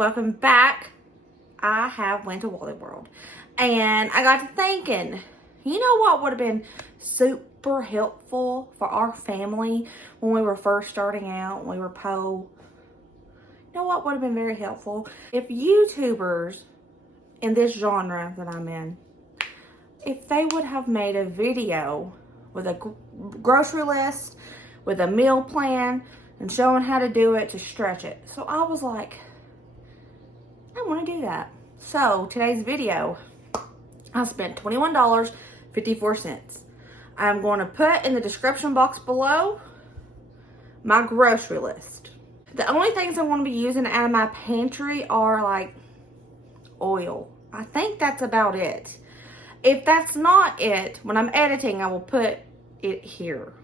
welcome back. I have went to Wally World and I got to thinking, you know what would have been super helpful for our family when we were first starting out, when we were You know what would have been very helpful? If YouTubers in this genre that I'm in, if they would have made a video with a grocery list, with a meal plan, and showing how to do it to stretch it. So I was like, I want to do that. So today's video, I spent $21.54. I'm going to put in the description box below my grocery list. The only things I want to be using out of my pantry are like oil. I think that's about it. If that's not it, when I'm editing, I will put it here.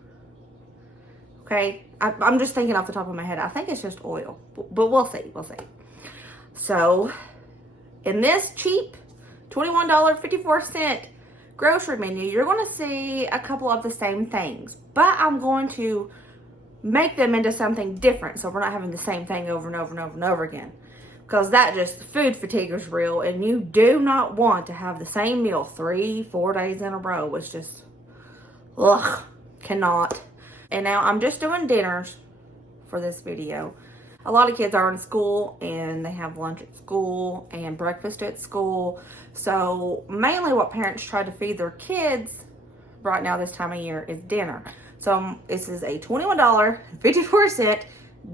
Okay, I'm just thinking off the top of my head. I think it's just oil, but we'll see. So, in this cheap $21.54 grocery menu, you're going to see a couple of the same things, but I'm going to make them into something different, so we're not having the same thing over and over and over and over again. Because that just, food fatigue is real, and you do not want to have the same meal 3-4 days in a row. It's just, ugh, cannot. And now I'm just doing dinners for this video. A lot of kids are in school and they have lunch at school and breakfast at school. So mainly what parents try to feed their kids right now this time of year is dinner. So this is a $21.54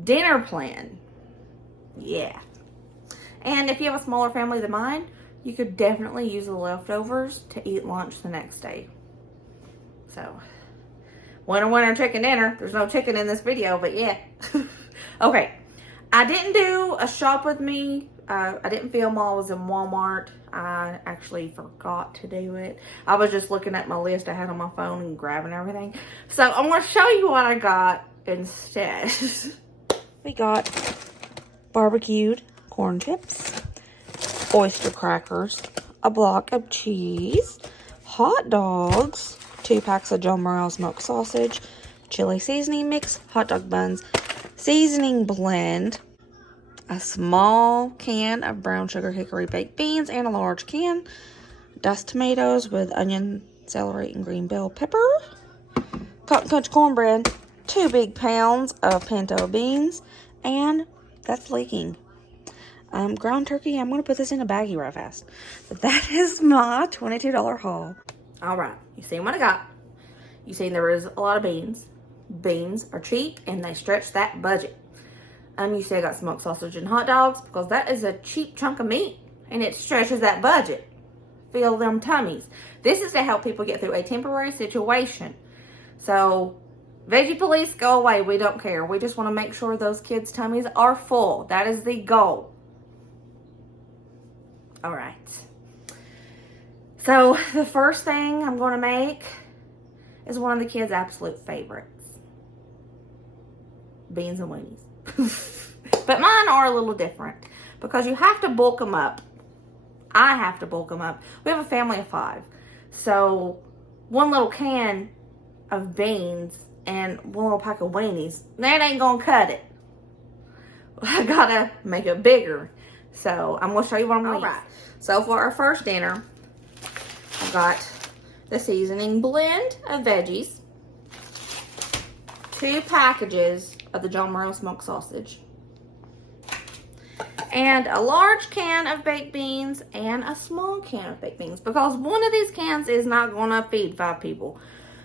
dinner plan. Yeah. And if you have a smaller family than mine, you could definitely use the leftovers to eat lunch the next day. So, winner chicken dinner. There's no chicken in this video, but yeah. Okay. I didn't do a shop with me. I didn't film while I was in Walmart. I actually forgot to do it. I was just looking at my list I had on my phone and grabbing everything. So I'm going to show you what I got instead. We got barbecued corn chips, oyster crackers, a block of cheese, hot dogs, 2 packs of Morrell smoked sausage, chili seasoning mix, hot dog buns, seasoning blend, a small can of brown sugar hickory baked beans, and a large can, diced tomatoes with onion, celery, and green bell pepper, cotton crunch cornbread, 2 big pounds of pinto beans, and that's leaking. Ground turkey. I'm going to put this in a baggie right fast. But that is my $22 haul. All right. You see what I got. You see there is a lot of beans. Beans are cheap and they stretch that budget. You see I got smoked sausage and hot dogs because that is a cheap chunk of meat and it stretches that budget. Fill them tummies. This is to help people get through a temporary situation. So, veggie police, go away. We don't care. We just want to make sure those kids' tummies are full. That is the goal. All right. So, the first thing I'm going to make is one of the kids' absolute favorites. Beans and weenies. But mine are a little different because you have to bulk them up. I have to bulk them up. We have a family of 5. So, one little can of beans and one little pack of weenies, that ain't going to cut it. I got to make it bigger. So, I'm going to show you what I'm going to use. So, for our first dinner, I've got the seasoning blend of veggies, 2 packages of the Morrell smoked sausage, and a large can of baked beans and a small can of baked beans because one of these cans is not going to feed 5 people.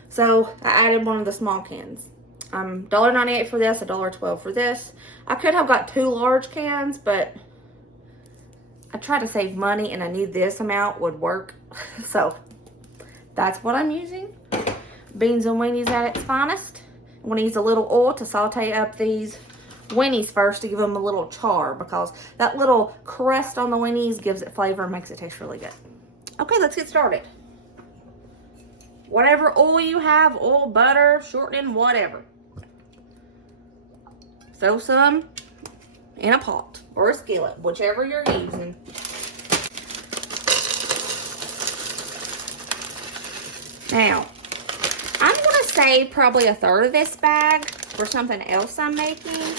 So, I added one of the small cans. $1.98 for this, $1.12 for this. I could have got 2 large cans, but I tried to save money and I knew this amount would work. So, that's what I'm using. Beans and weenies at its finest. I'm going to use a little oil to saute up these weenies first to give them a little char because that little crust on the weenies gives it flavor and makes it taste really good. Okay, let's get started. Whatever oil you have, oil, butter, shortening, whatever. Throw some in a pot or a skillet, whichever you're using. Now, I'm going to save probably 1/3 of this bag for something else I'm making.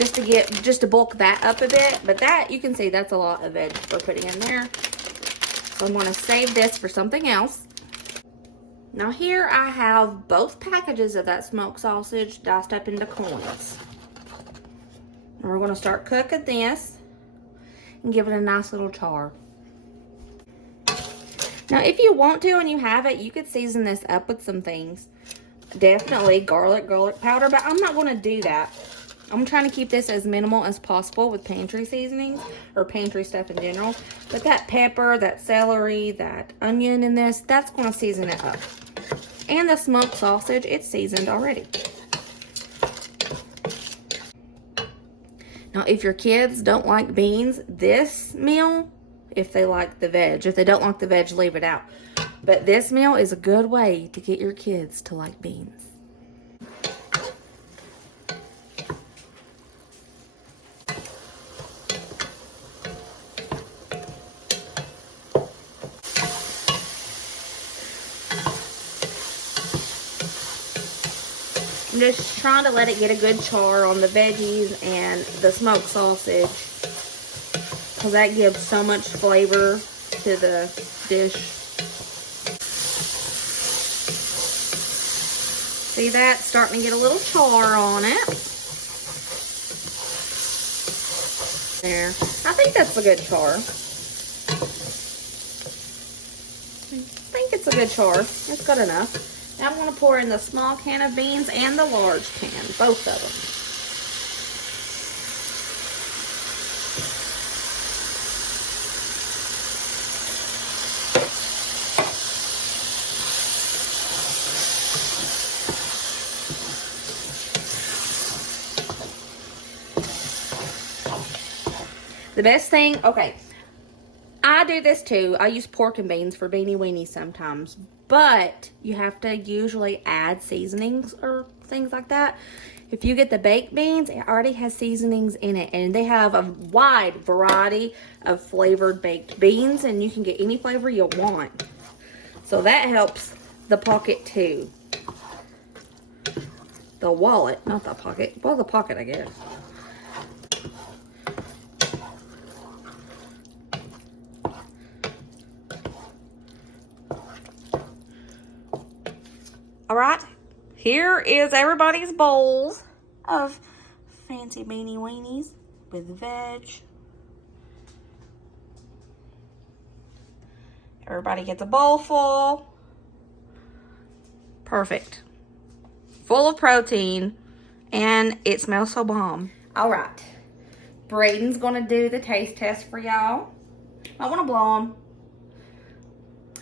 just to bulk that up a bit. But that, you can see that's a lot of veg we're putting in there. So I'm going to save this for something else. Now here I have both packages of that smoked sausage diced up into coins. And we're going to start cooking this and give it a nice little char. Now if you want to and you have it, you could season this up with some things. Definitely garlic powder, but I'm not going to do that. I'm trying to keep this as minimal as possible with pantry seasonings or pantry stuff in general. But that pepper, that celery, that onion in this, that's going to season it up. And the smoked sausage, it's seasoned already. Now, if your kids don't like beans, this meal, if they like the veg. If they don't like the veg, leave it out. But this meal is a good way to get your kids to like beans. I'm just trying to let it get a good char on the veggies and the smoked sausage, because that gives so much flavor to the dish. See that? Starting to get a little char on it. There. I think that's a good char. I think it's a good char. It's good enough. Now I'm going to pour in the small can of beans and the large can, both of them. The best thing, okay, I do this too. I use pork and beans for beanie weenies sometimes, but you have to usually add seasonings or things like that. If you get the baked beans, it already has seasonings in it, and they have a wide variety of flavored baked beans, and you can get any flavor you want. So that helps the pocket too. The wallet, not the pocket. Well, the pocket, I guess. All right, here is everybody's bowls of fancy beanie weenies with veg. Everybody gets a bowl full. Perfect. Full of protein, and it smells so bomb. All right, Braden's gonna do the taste test for y'all. I wanna blow them.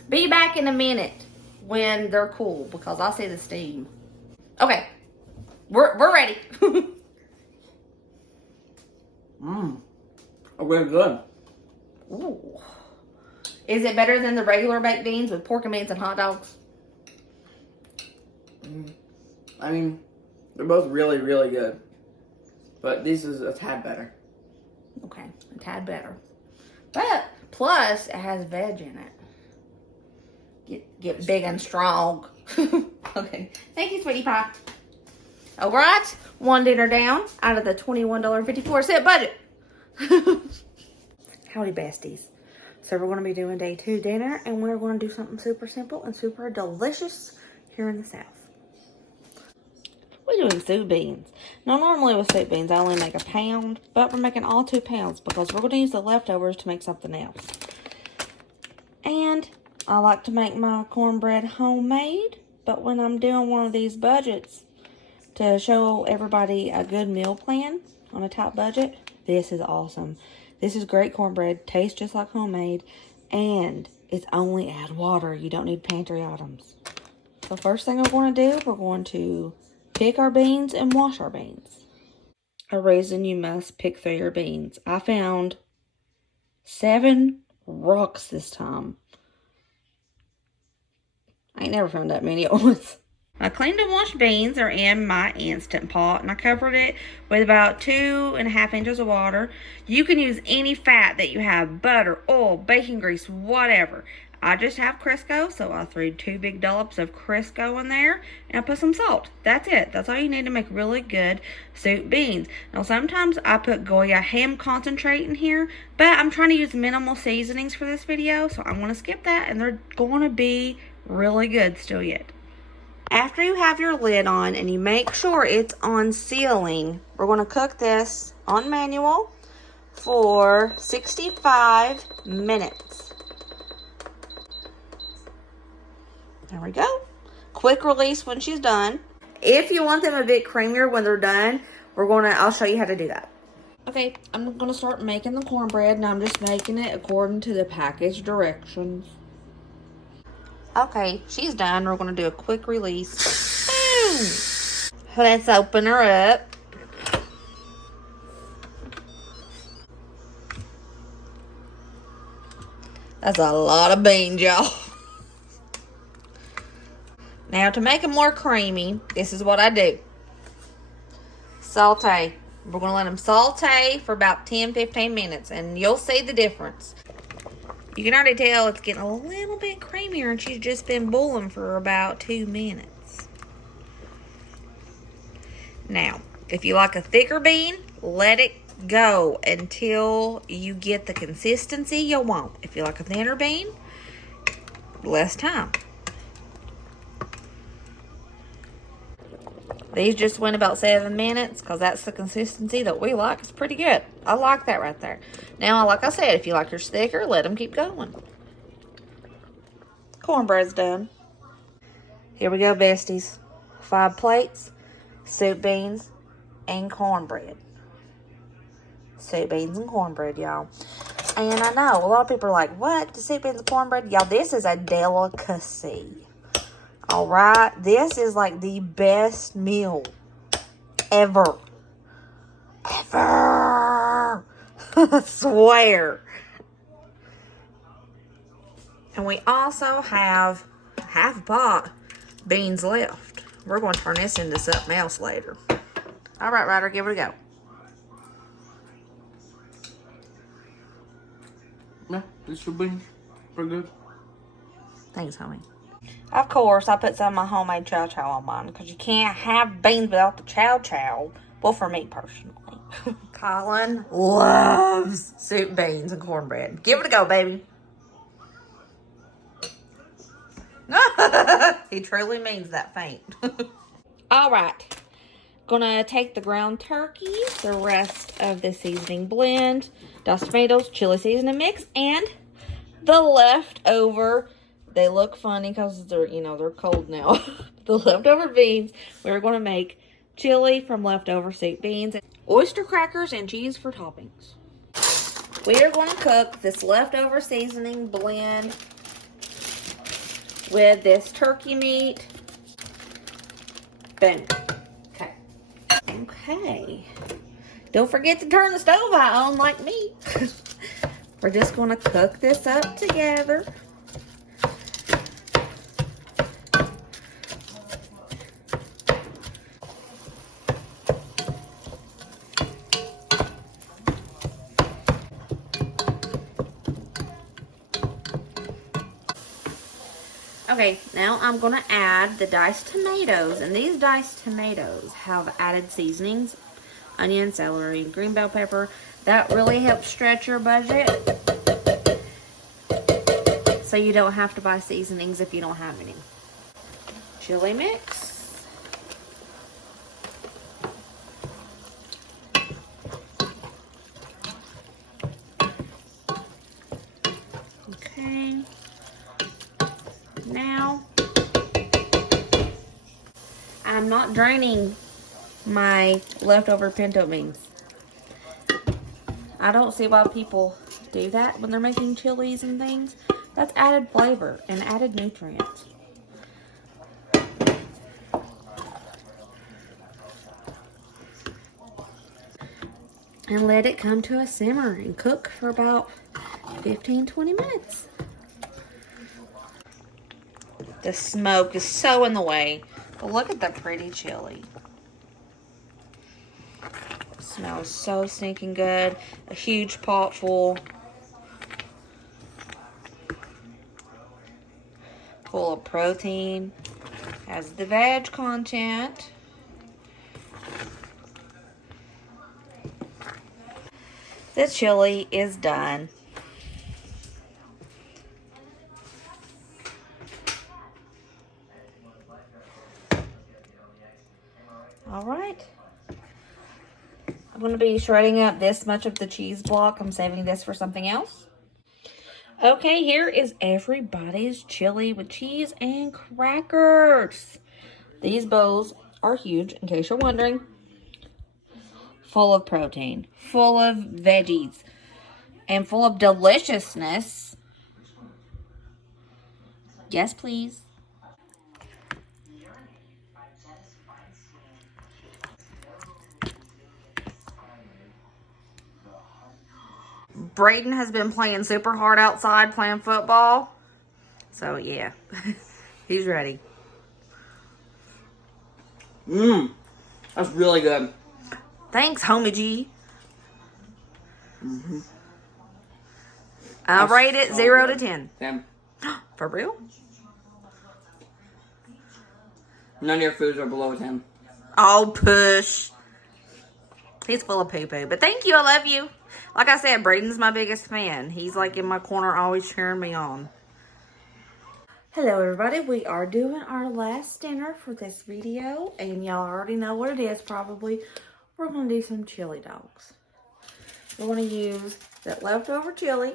Be back in a minute when they're cool, because I see the steam. Okay, we're ready. Really good. Ooh. Is it better than the regular baked beans with pork and beans and hot dogs? I mean, they're both really, really good. But this is a tad better. Okay, a tad better. But, plus, it has veg in it. Get big and strong. Okay, thank you, sweetie pie. All right, one dinner down out of the $21.54 budget. Howdy, besties. So we're going to be doing day 2 dinner, and we're going to do something super simple and super delicious here in the South. We're doing soup beans. Now, normally with soup beans, I only make a pound, but we're making all 2 pounds because we're going to use the leftovers to make something else. And I like to make my cornbread homemade, but when I'm doing one of these budgets to show everybody a good meal plan on a tight budget, this is awesome. This is great cornbread, tastes just like homemade, and it's only add water. You don't need pantry items. So first thing we're going to do, we're going to pick our beans and wash our beans. A reason you must pick through your beans. I found 7 rocks this time. I ain't never found that many at once. My cleaned and washed beans are in my Instant Pot, and I covered it with about 2.5 inches of water. You can use any fat that you have, butter, oil, bacon grease, whatever. I just have Crisco, so I threw 2 big dollops of Crisco in there, and I put some salt. That's it. That's all you need to make really good soup beans. Now, sometimes I put Goya ham concentrate in here, but I'm trying to use minimal seasonings for this video, so I'm going to skip that, and they're going to be really good still yet. After you have your lid on and you make sure it's on sealing, we're going to cook this on manual for 65 minutes. There we go. Quick release when she's done. If you want them a bit creamier when they're done, I'll show you how to do that. Okay, I'm gonna start making the cornbread, and I'm just making it according to the package directions. Okay, she's done. We're gonna do a quick release. Boom. Let's open her up. That's a lot of beans, y'all. Now, to make them more creamy, this is what I do. Saute. We're going to let them saute for about 10-15 minutes, and you'll see the difference. You can already tell it's getting a little bit creamier, and she's just been boiling for about 2 minutes. Now, if you like a thicker bean, let it go until you get the consistency you want. If you like a thinner bean, less time. These just went about 7 minutes because that's the consistency that we like. It's pretty good. I like that right there. Now, like I said, if you like yours thicker, let them keep going. Cornbread's done. Here we go, besties. 5 plates, soup beans, and cornbread. Soup beans and cornbread, y'all. And I know, a lot of people are like, what? The soup beans and cornbread? Y'all, this is a delicacy. Alright, this is like the best meal ever. Ever. I swear. And we also have half a pot beans left. We're going to turn this into something else later. Alright, Ryder, give it a go. Yeah, this should be pretty good. Thanks, homie. Of course, I put some of my homemade chow chow on mine because you can't have beans without the chow chow. Well, for me personally. Colin loves soup beans and cornbread. Give it a go, baby. He truly means that faint. All right. Gonna take the ground turkey, the rest of the seasoning blend, diced tomatoes, chili seasoning mix, and the leftover. They look funny because they're cold now. The leftover beans. We're going to make chili from leftover soup beans, oyster crackers, and cheese for toppings. We are going to cook this leftover seasoning blend with this turkey meat. Boom. Okay. Okay. Don't forget to turn the stove on like me. We're just going to cook this up together. Okay, now I'm going to add the diced tomatoes. And these diced tomatoes have added seasonings, onion, celery, and green bell pepper. That really helps stretch your budget. So you don't have to buy seasonings if you don't have any. Chili mix. Okay. Now, I'm not draining my leftover pinto beans. I don't see why people do that when they're making chilies and things. That's added flavor and added nutrients. And let it come to a simmer and cook for about 15-20 minutes. The smoke is so in the way. But look at the pretty chili. It smells so stinking good. A huge pot full. Full of protein. Has the veg content. The chili is done. All right. I'm going to be shredding up this much of the cheese block. I'm saving this for something else. Okay, here is everybody's chili with cheese and crackers. These bowls are huge, in case you're wondering. Full of protein, full of veggies, and full of deliciousness. Yes, please. Braden has been playing super hard outside playing football. So, yeah. He's ready. That's really good. Thanks, homie G. I'll rate it 0 to 10. 10. For real? None of your foods are below 10. Oh, push. He's full of poo-poo. But thank you. I love you. Like I said, Braden's my biggest fan. He's like in my corner always cheering me on. Hello, everybody. We are doing our last dinner for this video. And y'all already know what it is, probably. We're going to do some chili dogs. We're going to use that leftover chili,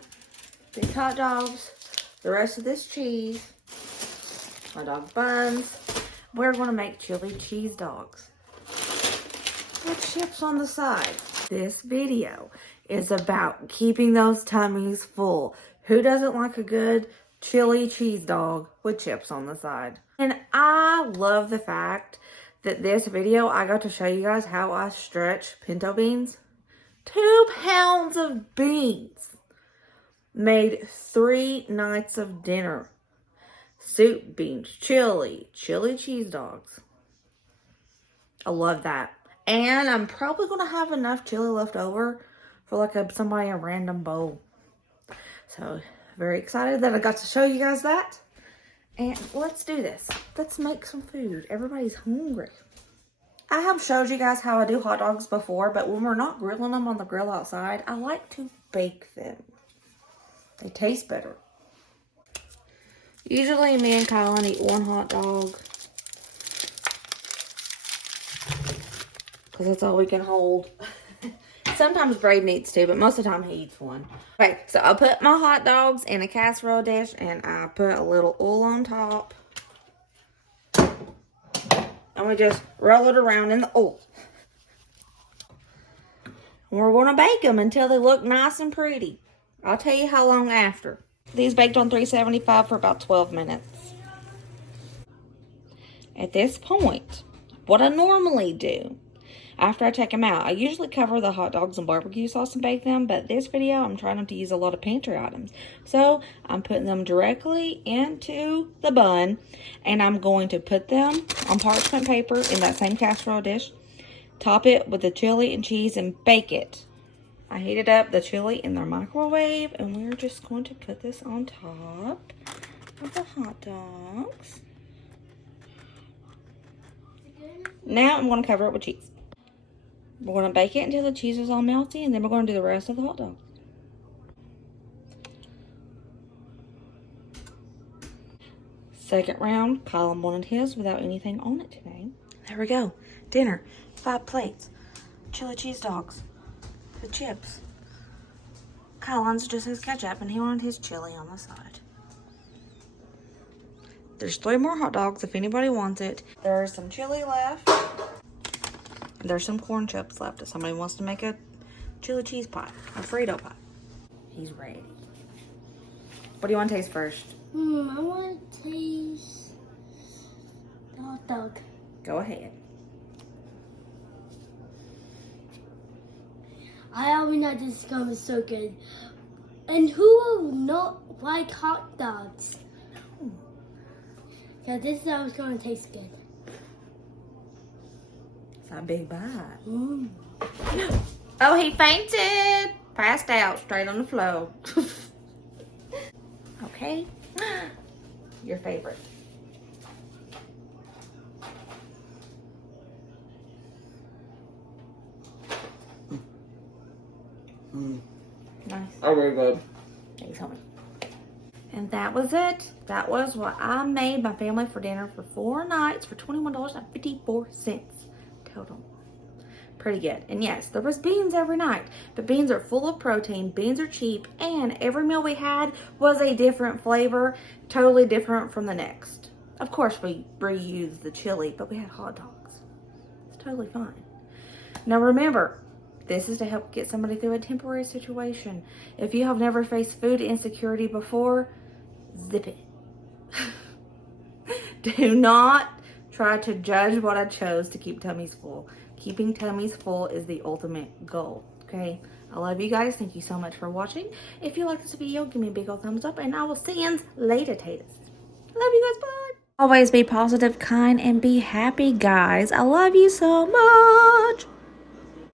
these hot dogs, the rest of this cheese, hot dog buns. We're going to make chili cheese dogs with chips on the side. This video is about keeping those tummies full. Who doesn't like a good chili cheese dog with chips on the side? And I love the fact that this video, I got to show you guys how I stretch pinto beans. 2 pounds of beans made 3 nights of dinner. Soup, beans, chili cheese dogs. I love that. And I'm probably going to have enough chili left over for like a random bowl. So, very excited that I got to show you guys that. And let's do this. Let's make some food. Everybody's hungry. I have showed you guys how I do hot dogs before, but when we're not grilling them on the grill outside, I like to bake them. They taste better. Usually me and Colin eat 1 hot dog, because that's all we can hold. Sometimes Braden eats 2, but most of the time he eats 1. Okay, so I put my hot dogs in a casserole dish, and I put a little oil on top. And we just roll it around in the oil. And we're going to bake them until they look nice and pretty. I'll tell you how long after. These baked on 375 for about 12 minutes. At this point, what I normally do, after I take them out, I usually cover the hot dogs in barbecue sauce and bake them, but this video, I'm trying not to use a lot of pantry items. So, I'm putting them directly into the bun, and I'm going to put them on parchment paper in that same casserole dish, top it with the chili and cheese, and bake it. I heated up the chili in the microwave, and we're just going to put this on top of the hot dogs. Now, I'm going to cover it with cheese. We're going to bake it until the cheese is all melty, and then we're going to do the rest of the hot dog. Second round, Colin wanted his without anything on it today. There we go. Dinner. 5 plates. Chili cheese dogs. The chips. Colin's just his ketchup, and he wanted his chili on the side. There's 3 more hot dogs if anybody wants it. There's some chili left. There's some corn chips left if somebody wants to make a chili cheese pie, a Frito pie. He's ready. What do you want to taste first? I want to taste the hot dog. Go ahead. I already know this is going to be so good. And who will not like hot dogs? So this is how it's going to taste good. It's a big bite. Mm. Oh, he fainted. Passed out straight on the floor. Okay. your favorite? Nice. Oh, very good. Thanks, homie. And that was it. That was what I made my family for dinner for 4 nights for $21.54 total. Pretty good. And yes, there was beans every night, but beans are full of protein, beans are cheap, and every meal we had was a different flavor, totally different from the next. Of course, we reused the chili, but we had hot dogs. It's totally fine. Now remember, this is to help get somebody through a temporary situation. If you have never faced food insecurity before, zip it. Do not try to judge what I chose to keep tummies full. Keeping tummies full is the ultimate goal, okay? I love you guys. Thank you so much for watching. If you like this video, give me a big old thumbs up, and I will see you later, taters. Love you guys. Bye. Always be positive, kind, and be happy, guys. I love you so much.